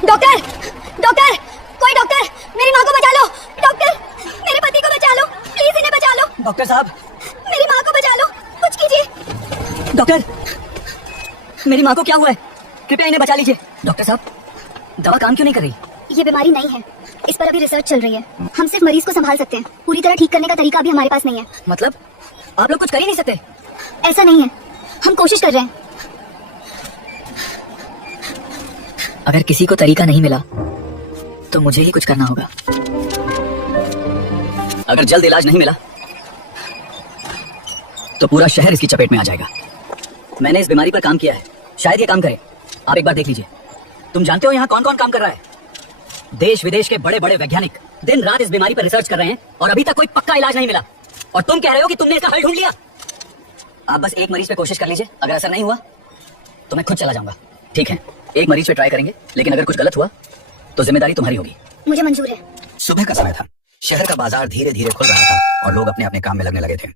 Doctor, doctor, कोई doctor, मेरी माँ को बचा लो। डॉक्टर, मेरे पति को बचा लो, प्लीज इन्हें बचा लो। डॉक्टर साहब, मेरी माँ को बचा लो, कुछ कीजिए। डॉक्टर, मेरी माँ को क्या हुआ है? कृपया इन्हें बचा लीजिए। डॉक्टर साहब, दवा काम क्यों नहीं कर रही? ये बीमारी नहीं है, इस पर अभी रिसर्च चल रही है। हम सिर्फ मरीज को संभाल सकते हैं, पूरी तरह ठीक करने का तरीका अभी हमारे पास नहीं है। मतलब आप लोग कुछ कर ही नहीं सकते? ऐसा नहीं है, हम कोशिश कर रहे हैं। अगर किसी को तरीका नहीं मिला तो मुझे ही कुछ करना होगा। अगर जल्द इलाज नहीं मिला तो पूरा शहर इसकी चपेट में आ जाएगा। मैंने इस बीमारी पर काम किया है, शायद ये काम करे। आप एक बार देख लीजिए। तुम जानते हो यहाँ कौन कौन काम कर रहा है? देश विदेश के बड़े बड़े वैज्ञानिक दिन रात इस बीमारी पर रिसर्च कर रहे हैं और अभी तक कोई पक्का इलाज नहीं मिला। और तुम कह रहे हो कि तुमने इसका हल ढूंढ लिया। आप बस एक मरीज पे कोशिश कर लीजिए, अगर असर नहीं हुआ तो मैं खुद चला जाऊंगा। ठीक है, एक मरीज पे ट्राई करेंगे, लेकिन अगर कुछ गलत हुआ तो जिम्मेदारी तुम्हारी होगी। मुझे मंजूर है। सुबह का समय था। शहर का बाजार धीरे धीरे खुल रहा था और लोग अपने अपने काम में लगने लगे थे।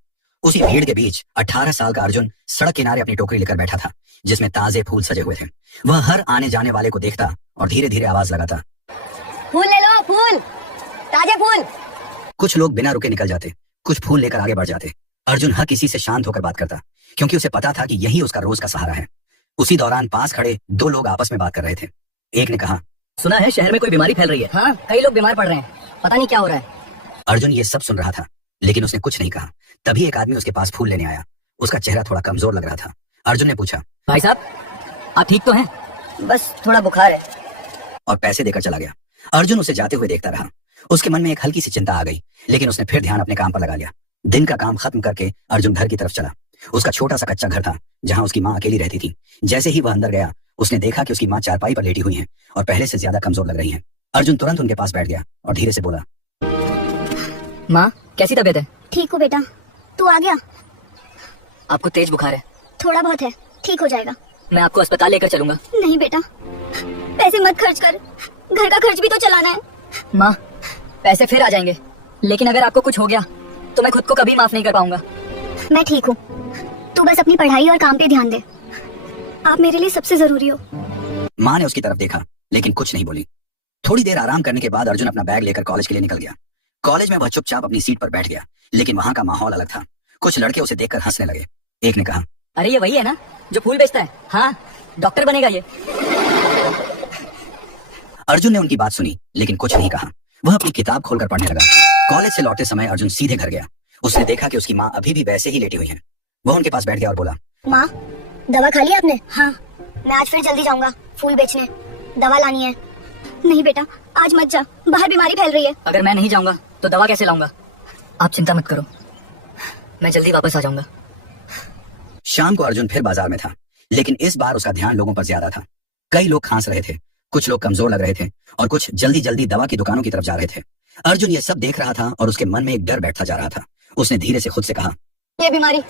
उसी भीड़ के बीच 18 साल का अर्जुन सड़क किनारे अपनी टोकरी लेकर बैठा था, जिसमें ताजे फूल सजे हुए थे। वह हर आने जाने वाले को देखता और धीरे धीरे आवाज लगाता, फूल ले लो, फूल, ताजे फूल। कुछ लोग बिना रुके निकल जाते, कुछ फूल लेकर आगे बढ़ जाते। अर्जुन हर किसी से शांत होकर बात करता, क्योंकि उसे पता था कि यही उसका रोज का सहारा है। उसी दौरान पास खड़े दो लोग आपस में बात कर रहे थे। एक ने कहा, सुना है शहर में कोई बीमारी फैल रही है। हाँ, कई लोग बीमार पड़ रहे हैं, पता नहीं क्या हो रहा है। अर्जुन ये सब सुन रहा था, लेकिन उसने कुछ नहीं कहा। तभी एक आदमी उसके पास फूल लेने आया। उसका चेहरा थोड़ा कमजोर लग रहा था। अर्जुन ने पूछा, भाई साहब, आप ठीक तो हैं? बस थोड़ा बुखार है। और पैसे देकर चला गया। अर्जुन उसे जाते हुए देखता रहा। उसके मन में एक हल्की सी चिंता आ गई, लेकिन उसने फिर ध्यान अपने काम पर लगा लिया। दिन का काम खत्म करके अर्जुन घर की तरफ चला। उसका छोटा सा कच्चा घर था, जहां उसकी माँ अकेली रहती थी। जैसे ही वह अंदर गया, उसने देखा कि उसकी माँ चारपाई पर लेटी हुई है और पहले से ज्यादा कमजोर लग रही है। अर्जुन तुरंत उनके पास बैठ गया और धीरे से बोला, माँ, कैसी तबीयत है? ठीक हो बेटा, तू आ गया? आपको तेज बुखार है? थोड़ा बहुत है, ठीक हो जाएगा। मैं आपको अस्पताल लेकर चलूंगा। नहीं बेटा, पैसे मत खर्च कर, घर का खर्च भी तो चलाना है। माँ, पैसे फिर आ जाएंगे, लेकिन अगर आपको कुछ हो गया तो मैं खुद को कभी माफ नहीं कर पाऊंगा। मैं ठीक हूँ, तू बस अपनी पढ़ाई और काम पे ध्यान दे। आप मेरे लिए सबसे जरूरी हो। माँ ने उसकी तरफ देखा, लेकिन कुछ नहीं बोली। थोड़ी देर आराम करने के बाद अर्जुन अपना बैग लेकर कॉलेज के लिए निकल गया। कॉलेज में वह चुपचाप अपनी सीट पर बैठ गया, लेकिन वहाँ का माहौल अलग था। कुछ लड़के उसे देखकर हंसने लगे। एक ने कहा, अरे ये वही है ना जो फूल बेचता है? हाँ, डॉक्टर बनेगा ये। अर्जुन ने उनकी बात सुनी, लेकिन कुछ नहीं कहा। वह अपनी किताब खोलकर पढ़ने लगा। कॉलेज से लौटते समय अर्जुन सीधे घर गया। उसने देखा कि उसकी माँ अभी भी वैसे ही लेटी हुई है। वह उनके पास बैठ गया और बोला, माँ, दवा खा ली आपने? हाँ, मैं आज फिर जल्दी जाऊंगा फूल बेचने, दवा लानी है। नहीं बेटा, आज मत जा, बाहर बीमारी फैल रही है। अगर मैं नहीं जाऊंगा तो दवा कैसे लाऊंगा? आप चिंता मत करो, मैं जल्दी वापस आ जाऊंगा। शाम को अर्जुन फिर बाजार में था, लेकिन इस बार उसका ध्यान लोगों पर ज्यादा था। कई लोग खांस रहे थे, कुछ लोग कमजोर लग रहे थे और कुछ जल्दी जल्दी दवा की दुकानों की तरफ जा रहे थे। अर्जुन ये सब देख रहा था और उसके मन में एक डर बैठता जा रहा था। उसने धीरे से खुद से कहा, ये बीमारी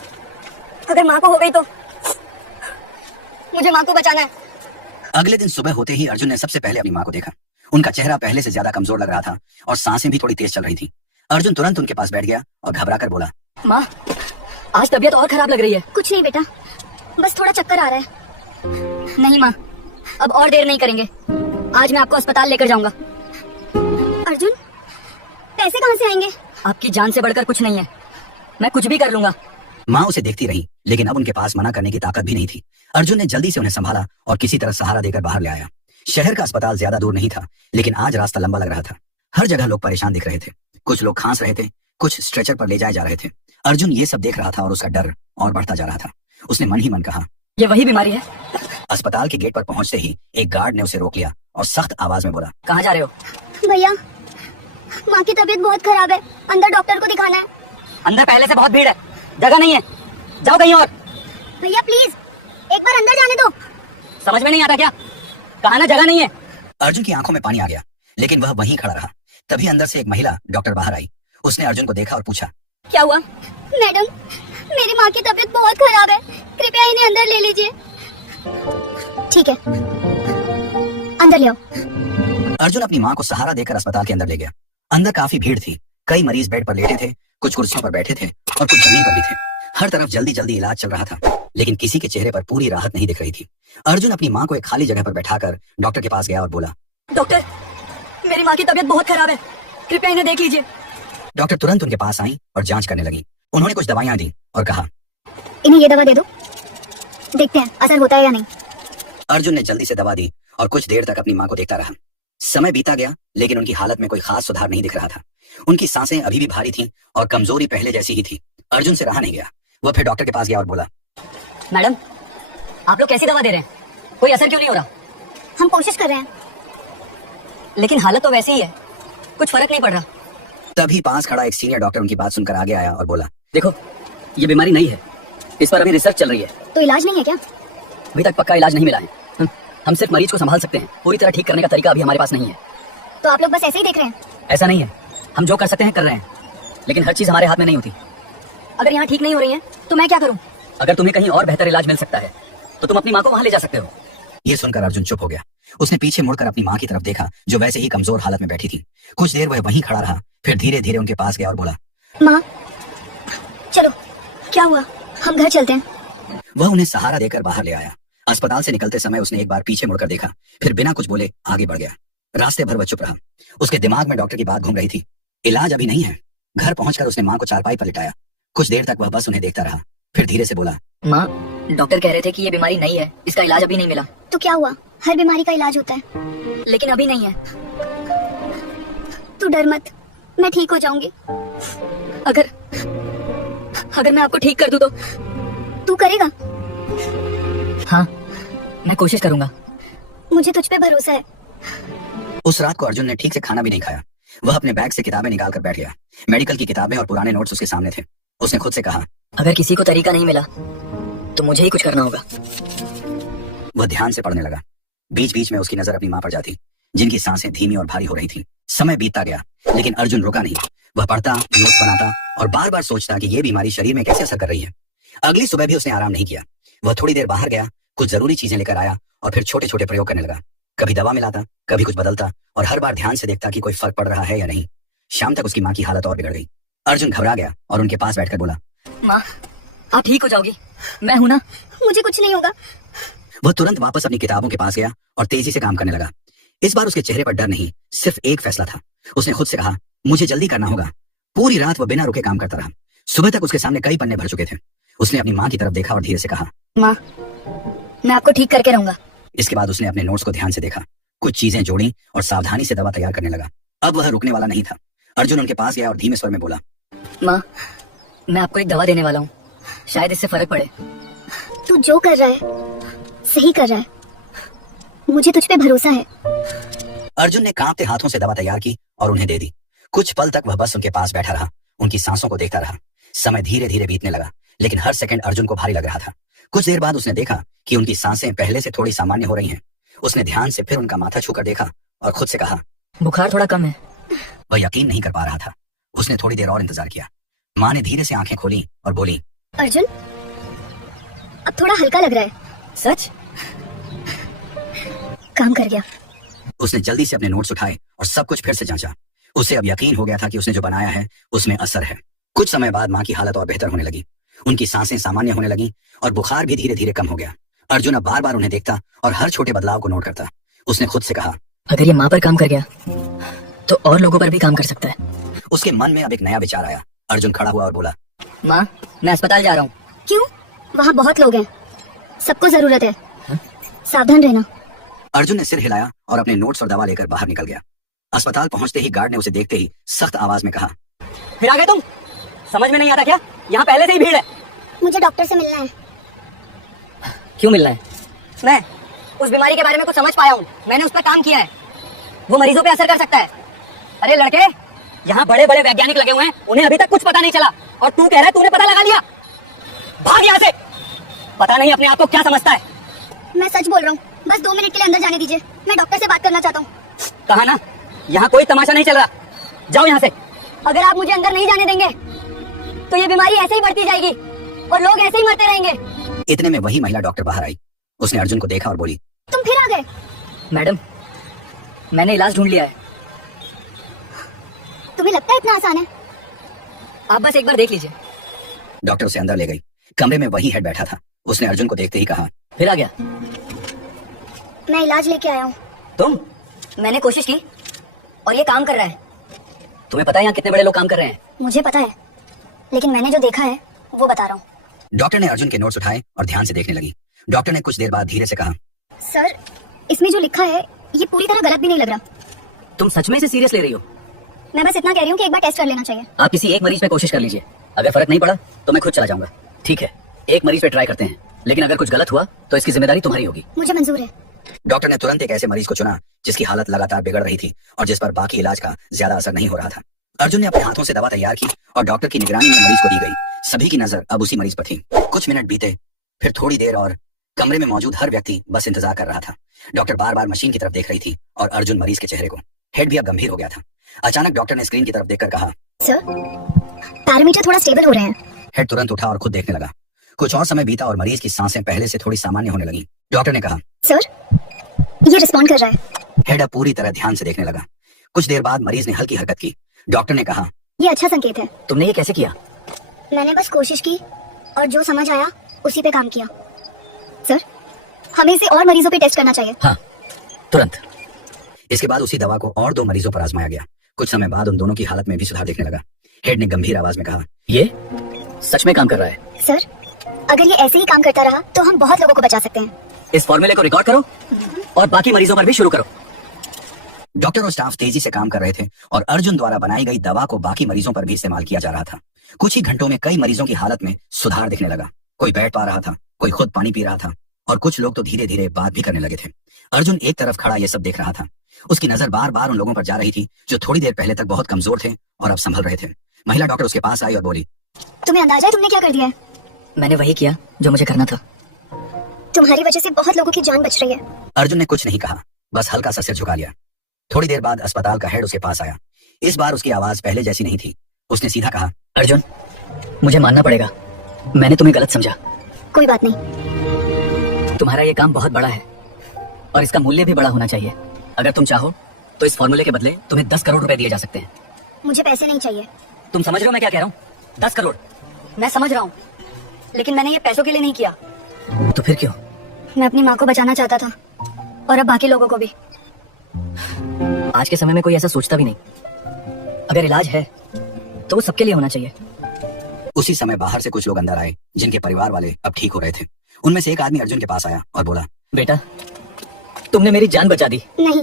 अगर माँ को हो गई तो मुझे माँ को बचाना है। अगले दिन सुबह होते ही अर्जुन ने सबसे पहले अपनी माँ को देखा। उनका चेहरा पहले से ज्यादा कमजोर लग रहा था और सांसें भी थोड़ी तेज चल रही थी। अर्जुन तुरंत उनके पास बैठ गया और घबराकर बोला, माँ, आज तबीयत और खराब लग रही है। कुछ नहीं बेटा, बस थोड़ा चक्कर आ रहा है। नहीं माँ, अब और देर नहीं करेंगे, आज मैं आपको अस्पताल लेकर जाऊंगा। अर्जुन, पैसे कहाँ से आएंगे? आपकी जान से बढ़कर कुछ नहीं है, मैं कुछ भी कर लूंगा। माँ उसे देखती रही, लेकिन अब उनके पास मना करने की ताकत भी नहीं थी। अर्जुन ने जल्दी से उन्हें संभाला और किसी तरह सहारा देकर बाहर ले आया। शहर का अस्पताल ज्यादा दूर नहीं था, लेकिन आज रास्ता लंबा लग रहा था। हर जगह लोग परेशान दिख रहे थे। कुछ लोग खांस रहे थे, कुछ स्ट्रेचर पर ले जाए जा रहे थे। अर्जुन ये सब देख रहा था और उसका डर और बढ़ता जा रहा था। उसने मन ही मन कहा, ये वही बीमारी है। अस्पताल के गेट पर पहुंचते ही एक गार्ड ने उसे रोक लिया और सख्त आवाज में बोला, कहाँ जा रहे हो? भैया, माँ की तबीयत बहुत खराब है, अंदर डॉक्टर को दिखाना है। अंदर पहले से बहुत भीड़ है, जगह नहीं है, जाओ कहीं और। भैया प्लीज, एक बार अंदर जाने दो। समझ में नहीं आता क्या? कहा ना जगह नहीं है। अर्जुन की आंखों में पानी आ गया, लेकिन वह वहीं खड़ा रहा। तभी अंदर से एक महिला डॉक्टर बाहर आई। उसने अर्जुन को देखा और पूछा, क्या हुआ? मैडम, मेरी माँ की तबीयत बहुत खराब है, कृपया इन्हें अंदर ले लीजिए। ठीक है, अंदर ले आओ। अर्जुन अपनी माँ को सहारा देकर अस्पताल के अंदर ले गया। अंदर काफी भीड़ थी। कई मरीज बेड पर लेटे थे, कुछ कुर्सियों पर बैठे थे और कुछ जमीन पर भी थे। हर तरफ जल्दी जल्दी इलाज चल रहा था, लेकिन किसी के चेहरे पर पूरी राहत नहीं दिख रही थी। अर्जुन अपनी माँ को एक खाली जगह पर बैठाकर डॉक्टर के पास गया और बोला, डॉक्टर, मेरी माँ की तबीयत बहुत खराब है, कृपया इन्हें देख लीजिए। डॉक्टर तुरंत उनके पास आई और जांच करने लगी। उन्होंने कुछ दवाइयां दी और कहा, इन्हें ये दवा दे दो, देखते हैं असर होता है या नहीं। अर्जुन ने जल्दी से दवा दी और कुछ देर तक अपनी माँ को देखता रहा। समय बीता गया, लेकिन उनकी हालत में कोई खास सुधार नहीं दिख रहा था। उनकी सांसें अभी भी भारी थीं और कमजोरी पहले जैसी ही थी। अर्जुन से रहा नहीं गया। वह फिर डॉक्टर के पास गया और बोला, मैडम, आप लोग कैसी दवा दे रहे हैं? कोई असर क्यों नहीं हो रहा? हम कोशिश कर रहे हैं। लेकिन हालत तो वैसी ही है, कुछ फर्क नहीं पड़ रहा। तभी पास खड़ा एक सीनियर डॉक्टर उनकी बात सुनकर आगे आया और बोला, देखो, ये बीमारी नहीं है, इस पर अभी रिसर्च चल रही है। तो इलाज नहीं है क्या? अभी तक पक्का इलाज नहीं मिला है। हम सिर्फ मरीज को संभाल सकते हैं, पूरी तरह ठीक करने का तरीका अभी हमारे पास नहीं है। तो आप लोग बस ऐसे ही देख रहे हैं? ऐसा नहीं है, हम जो कर सकते हैं कर रहे हैं, लेकिन हर चीज हमारे हाथ में नहीं होती। अगर यहाँ ठीक नहीं हो रही है तो मैं क्या करूँ? अगर तुम्हें कहीं और बेहतर इलाज मिल सकता है तो तुम अपनी माँ को वहां ले जा सकते हो। यह सुनकर अर्जुन चुप हो गया। उसने पीछे मुड़कर अपनी माँ की तरफ देखा, जो वैसे ही कमजोर हालत में बैठी थी। कुछ देर वह वहीं खड़ा रहा, फिर धीरे धीरे उनके पास गया और बोला, माँ, चलो, क्या हुआ, हम घर चलते हैं। वह उन्हें सहारा देकर बाहर ले आया। अस्पताल से निकलते समय उसने एक बार पीछे मुड़कर देखा, फिर बिना कुछ बोले आगे बढ़ गया। रास्ते भर वह चुप रहा। उसके दिमाग में डॉक्टर की बात घूम रही थी, इलाज अभी नहीं है। घर पहुंचकर उसने माँ को चारपाई पर लिटाया। कुछ देर तक वह बस उन्हें देखता रहा, फिर धीरे से बोला, माँ, डॉक्टर कह रहे थे कि ये बीमारी नहीं है, इसका इलाज अभी नहीं मिला। तो क्या हुआ, हर बीमारी का इलाज होता है। लेकिन अभी नहीं है। तू डर मत, मैं ठीक हो जाऊंगी। अगर मैं आपको ठीक कर दूं तो? तू करेगा? हाँ, मैं कोशिश करूंगा। मुझे तुझ पे भरोसा है। उस रात को अर्जुन ने ठीक से खाना भी नहीं खाया। वह अपने बैग से किताबें निकाल कर बैठ गया। मेडिकल की किताबें और पुराने नोट्स उसके सामने थे। उसने खुद से कहा, अगर किसी को तरीका नहीं मिला तो मुझे ही कुछ करना होगा। वह ध्यान से पढ़ने लगा। बीच बीच में उसकी नजर अपनी माँ पर जाती, जिनकी सांसें धीमी और भारी हो रही थी। समय बीतता गया, लेकिन अर्जुन रुका नहीं। वह पढ़ता, नोट्स बनाता और बार बार सोचता कि यह बीमारी शरीर में कैसे असर कर रही है। अगली सुबह भी उसने आराम नहीं किया। वह थोड़ी देर बाहर गया, कुछ जरूरी चीजें लेकर आया और फिर छोटे छोटे प्रयोग करने लगा। कभी दवा मिलाता, कभी कुछ बदलता और हर बार ध्यान से देखता कि कोई फर्क पड़ रहा है या नहीं। शाम तक उसकी माँ की हालत और बिगड़ गई। अर्जुन घबरा गया और उनके पास बैठकर बोला, माँ, आप ठीक हो जाओगी, मैं हूं ना। मुझे कुछ नहीं होगा। वह तुरंत वापस अपनी किताबों के पास गया और तेजी से काम करने लगा। इस बार उसके चेहरे पर डर नहीं, सिर्फ एक फैसला था। उसने खुद से कहा, मुझे जल्दी करना होगा। पूरी रात वह बिना रुके काम करता रहा। सुबह तक उसके सामने कई पन्ने भर चुके थे। उसने अपनी माँ की तरफ देखा और धीरे से कहा, माँ, मैं आपको ठीक करके रहूंगा। इसके बाद उसने अपने नोट्स को ध्यान से देखा, कुछ चीजें जोड़ी और सावधानी से दवा तैयार करने लगा। अब वह रुकने वाला नहीं था। अर्जुन उनके पास गया और धीमे स्वर में बोला, माँ, मैं आपको एक दवा देने वाला हूँ, शायद इससे फर्क पड़े। तू जो कर रहा है सही कर रहा है, मुझे तुझ पे भरोसा है। अर्जुन ने कांपते हाथों से दवा तैयार की और उन्हें दे दी। कुछ पल तक वह बस उनके पास बैठा रहा, उनकी सांसों को देखता रहा। समय धीरे धीरे बीतने लगा, लेकिन हर सेकंड अर्जुन को भारी लग रहा था। कुछ देर बाद उसने देखा कि उनकी सांसें पहले से थोड़ी सामान्य हो रही हैं। उसने ध्यान से फिर उनका माथा छूकर देखा और खुद से कहा, बुखार थोड़ा कम है। वह यकीन नहीं कर पा रहा था। उसने थोड़ी देर और इंतजार किया। माँ ने धीरे से आंखें खोली और बोली, अर्जुन, अब थोड़ा हल्का लग रहा है। सच? काम कर गया। उसने जल्दी से अपने नोट्स उठाए और सब कुछ फिर से जांचा। उसे अब यकीन हो गया था कि उसने जो बनाया है उसमें असर है। कुछ समय बाद माँ की हालत और बेहतर होने लगी। उनकी सांसें सामान्य होने लगी और बुखार भी धीरे धीरे कम हो गया। अर्जुन अब बार बार उन्हें देखता और हर छोटे बदलाव को नोट करता। उसने खुद से कहा, अगर ये माँ पर काम कर गया तो और लोगों पर भी काम कर सकता है। उसके मन में अब एक नया विचार आया। अर्जुन खड़ा हुआ और बोला, माँ, मैं अस्पताल जा रहा हूँ। क्यों? वहाँ बहुत लोग हैं, सबको जरूरत है। सावधान रहना। अर्जुन ने सिर हिलाया और अपने नोट्स और दवा लेकर बाहर निकल गया। अस्पताल पहुंचते ही गार्ड ने उसे देखते ही सख्त आवाज में कहा, फिर आ गए तुम? समझ में नहीं आता क्या? यहाँ पहले से ही भीड़ है। मुझे डॉक्टर से मिलना है। क्यों मिलना है? मैं उस बीमारी के बारे में कुछ समझ पाया हूँ, मैंने उस पर काम किया है। वो मरीजों पे असर कर सकता है। अरे लड़के, यहाँ बड़े बड़े वैज्ञानिक लगे हुए हैं, उन्हें अभी तक कुछ पता नहीं चला और तू कह रहा है तूने पता लगा लिया। भाग यहाँ से। पता नहीं अपने आप को क्या समझता है। मैं सच बोल रहा हूँ, बस 2 मिनट के लिए अंदर जाने दीजिए, मैं डॉक्टर से बात करना चाहता हूँ। कहा ना, यहाँ कोई तमाशा नहीं चल रहा, जाओ यहाँ से। अगर आप मुझे अंदर नहीं जाने देंगे तो ये बीमारी ऐसे ही बढ़ती जाएगी और लोग ऐसे ही मरते रहेंगे। इतने में वही महिला डॉक्टर बाहर आई। उसने अर्जुन को देखा और बोली, तुम फिर आ गए? मैडम, मैंने इलाज ढूंढ लिया है। तुम्हें लगता है इतना आसान है? आप बस एक बार देख लीजिए। डॉक्टर उसे अंदर ले गई। कमरे में वही हेड बैठा था। उसने अर्जुन को देखते ही कहा, फिर आ गया? मैं इलाज लेके आया हूँ। तुम? मैंने कोशिश की और ये काम कर रहा है। तुम्हें पता है यहाँ कितने बड़े लोग काम कर रहे हैं? मुझे पता है, लेकिन मैंने जो देखा है वो बता रहा हूँ। डॉक्टर ने अर्जुन के नोट्स उठाए और ध्यान से देखने लगी। डॉक्टर ने कुछ देर बाद धीरे से कहा, सर, इसमें जो लिखा है ये पूरी तरह गलत भी नहीं लग रहा। तुम सच में इसे सीरियस ले रही हो? मैं बस इतना कह रही हूँ कि एक बार टेस्ट कर लेना चाहिए। आप किसी एक मरीज पे कोशिश कर लीजिए, अगर फर्क नहीं पड़ा तो मैं खुद चला जाऊंगा। ठीक है, एक मरीज पे ट्राई करते हैं, लेकिन अगर कुछ गलत हुआ तो इसकी जिम्मेदारी तुम्हारी होगी। मुझे मंजूर है। डॉक्टर ने तुरंत एक ऐसे मरीज को चुना जिसकी हालत लगातार बिगड़ रही थी और जिस पर बाकी इलाज का ज्यादा असर नहीं हो रहा था। अर्जुन ने अपने हाथों से दवा तैयार की और डॉक्टर की निगरानी में मरीज को दी गई। सभी की नजर अब उसी मरीज पर थी। कुछ मिनट बीते, फिर थोड़ी देर और कमरे में मौजूद हर व्यक्ति बस इंतजार कर रहा था। डॉक्टर बार बार मशीन की तरफ देख रही थी और अर्जुन मरीज के चेहरे को। हेड भी अब गंभीर हो गया था। अचानक डॉक्टर ने स्क्रीन की तरफ देखकर कहा, सर, पैरामीटर थोड़ा स्टेबल हो रहे हैं। हेड तुरंत उठा और खुद देखने लगा। कुछ और समय बीता और मरीज की सांसें पहले से थोड़ी सामान्य होने लगी। डॉक्टर ने कहा, सर, ये रिस्पॉन्ड कर रहा है। हेड अब पूरी तरह ध्यान से देखने लगा। कुछ देर बाद मरीज ने हल्की हरकत की। डॉक्टर ने कहा, ये अच्छा संकेत है। तुमने ये कैसे किया? मैंने बस कोशिश की और जो समझ आया उसी पे काम किया। सर, हमें इसे और मरीजों पे टेस्ट करना चाहिए। हाँ, तुरंत। इसके बाद उसी दवा को और 2 मरीजों पर आजमाया गया। कुछ समय बाद उन दोनों की हालत में भी सुधार दिखने लगा। हेड ने गंभीर आवाज में कहा, ये सच में काम कर रहा है। सर, अगर ये ऐसे ही काम करता रहा तो हम बहुत लोगों को बचा सकते हैं। इस फॉर्मूले को रिकॉर्ड करो और बाकी मरीजों पर भी शुरू करो। डॉक्टर और स्टाफ तेजी से काम कर रहे थे और अर्जुन द्वारा बनाई गई दवा को बाकी मरीजों पर भी इस्तेमाल किया जा रहा था। कुछ ही घंटों में कई मरीजों की हालत में सुधार दिखने लगा। कोई बैठ पा रहा था, कोई खुद पानी पी रहा था और कुछ लोग तो धीरे धीरे बात भी करने लगे थे। अर्जुन एक तरफ खड़ा ये सब देख रहा था। उसकी नजर बार बार उन लोगों पर जा रही थी जो थोड़ी देर पहले तक बहुत कमजोर थे और अब संभल रहे थे। महिला डॉक्टर उसके पास आई और बोली, तुम्हें अंदाजा है तुमने क्या कर दिया है? मैंने वही किया जो मुझे करना था। तुम्हारी वजह से बहुत लोगों की जान बच रही है। अर्जुन ने कुछ नहीं कहा, बस हल्का सा सिर झुका लिया। थोड़ी देर बाद अस्पताल का हेड उसके पास आया। इस बार उसकी आवाज पहले जैसी नहीं थी। उसने सीधा कहा, अर्जुन, मुझे मानना पड़ेगा, मैंने तुम्हें गलत समझा। कोई बात नहीं। तुम्हारा ये काम बहुत बड़ा है और इसका मूल्य भी बड़ा होना चाहिए। अगर तुम चाहो तो इस फॉर्मूले के बदले तुम्हें 10 करोड़ रुपए दिए जा सकते हैं। मुझे पैसे नहीं चाहिए। तुम समझ रहे हो मैं क्या कह रहा हूँ? 10 करोड़। मैं समझ रहा हूँ, लेकिन मैंने ये पैसों के लिए नहीं किया। तो फिर क्यों? मैं अपनी माँ को बचाना चाहता था और अब बाकी लोगों को भी। आज के समय में कोई ऐसा सोचता भी नहीं। अगर इलाज है तो वो सबके लिए होना चाहिए। उसी समय बाहर से कुछ लोग अंदर आए जिनके परिवार वाले अब ठीक हो रहे थे। उनमें से एक आदमी अर्जुन के पास आया और बोला, बेटा, तुमने मेरी जान बचा दी। नहीं,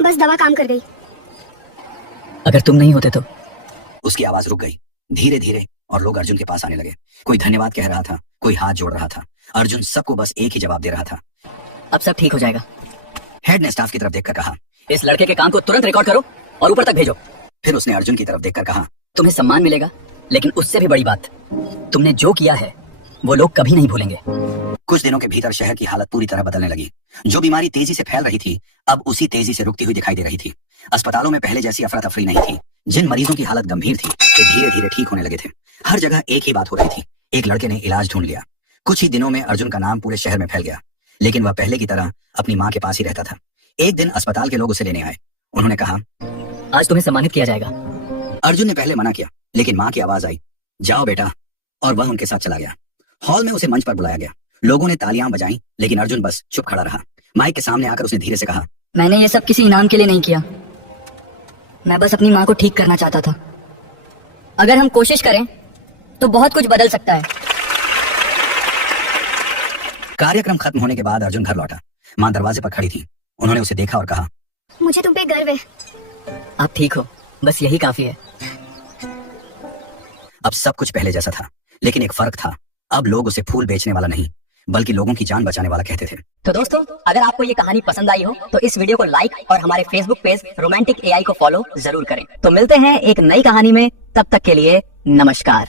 बस दवा काम कर गई। अगर तुम नहीं होते तो? उसकी आवाज रुक गई धीरे धीरे और लोग अर्जुन के पास आने लगे। कोई धन्यवाद कह रहा था, कोई हाथ जोड़ रहा था। अर्जुन सबको बस एक ही जवाब दे रहा था, अब सब ठीक हो जाएगा। हेड ने स्टाफ की तरफ देखकर कहा, इस लड़के के काम को तुरंत रिकॉर्ड करो और ऊपर तक भेजो। फिर उसने अर्जुन की तरफ देखकर कहा, तुम्हें सम्मान मिलेगा, लेकिन उससे भी बड़ी बात, तुमने जो किया है वो लोग कभी नहीं भूलेंगे। कुछ दिनों के भीतर शहर की हालत पूरी तरह बदलने लगी। जो बीमारी तेजी से फैल रही थी अब उसी तेजी से रुकती हुई दिखाई दे रही थी। अस्पतालों में पहले जैसी अफरा तफरी नहीं थी। जिन मरीजों की हालत गंभीर थी वे धीरे धीरे ठीक होने लगे थे। हर जगह एक ही बात हो रही थी, एक लड़के ने इलाज ढूंढ लिया। कुछ ही दिनों में अर्जुन का नाम पूरे शहर में फैल गया, लेकिन वह पहले की तरह अपनी माँ के पास ही रहता था। एक दिन अस्पताल के लोग उसे लेने आए। उन्होंने कहा, आज तुम्हें सम्मानित किया जाएगा। अर्जुन ने पहले मना किया, लेकिन माँ की आवाज आई, जाओ बेटा, और वह उनके साथ चला गया। हॉल में उसे मंच पर बुलाया गया। लोगों ने तालियां बजाई, लेकिन अर्जुन बस चुप खड़ा रहा। माइक के सामने आकर उसने धीरे से कहा, मैंने ये सब किसी इनाम के लिए नहीं किया, मैं बस अपनी माँ को ठीक करना चाहता था। अगर हम कोशिश करें तो बहुत कुछ बदल सकता है। कार्यक्रम खत्म होने के बाद अर्जुन घर लौटा। माँ दरवाजे पर खड़ी थी। उन्होंने उसे देखा और कहा, मुझे तुम पे गर्व है। आप ठीक हो, बस यही काफी है। अब सब कुछ पहले जैसा था, लेकिन एक फर्क था। अब लोग उसे फूल बेचने वाला नहीं, बल्कि लोगों की जान बचाने वाला कहते थे। तो दोस्तों, अगर आपको ये कहानी पसंद आई हो तो इस वीडियो को लाइक और हमारे फेसबुक पेज रोमांटिक AI को फॉलो जरूर करें। तो मिलते हैं एक नई कहानी में, तब तक के लिए नमस्कार।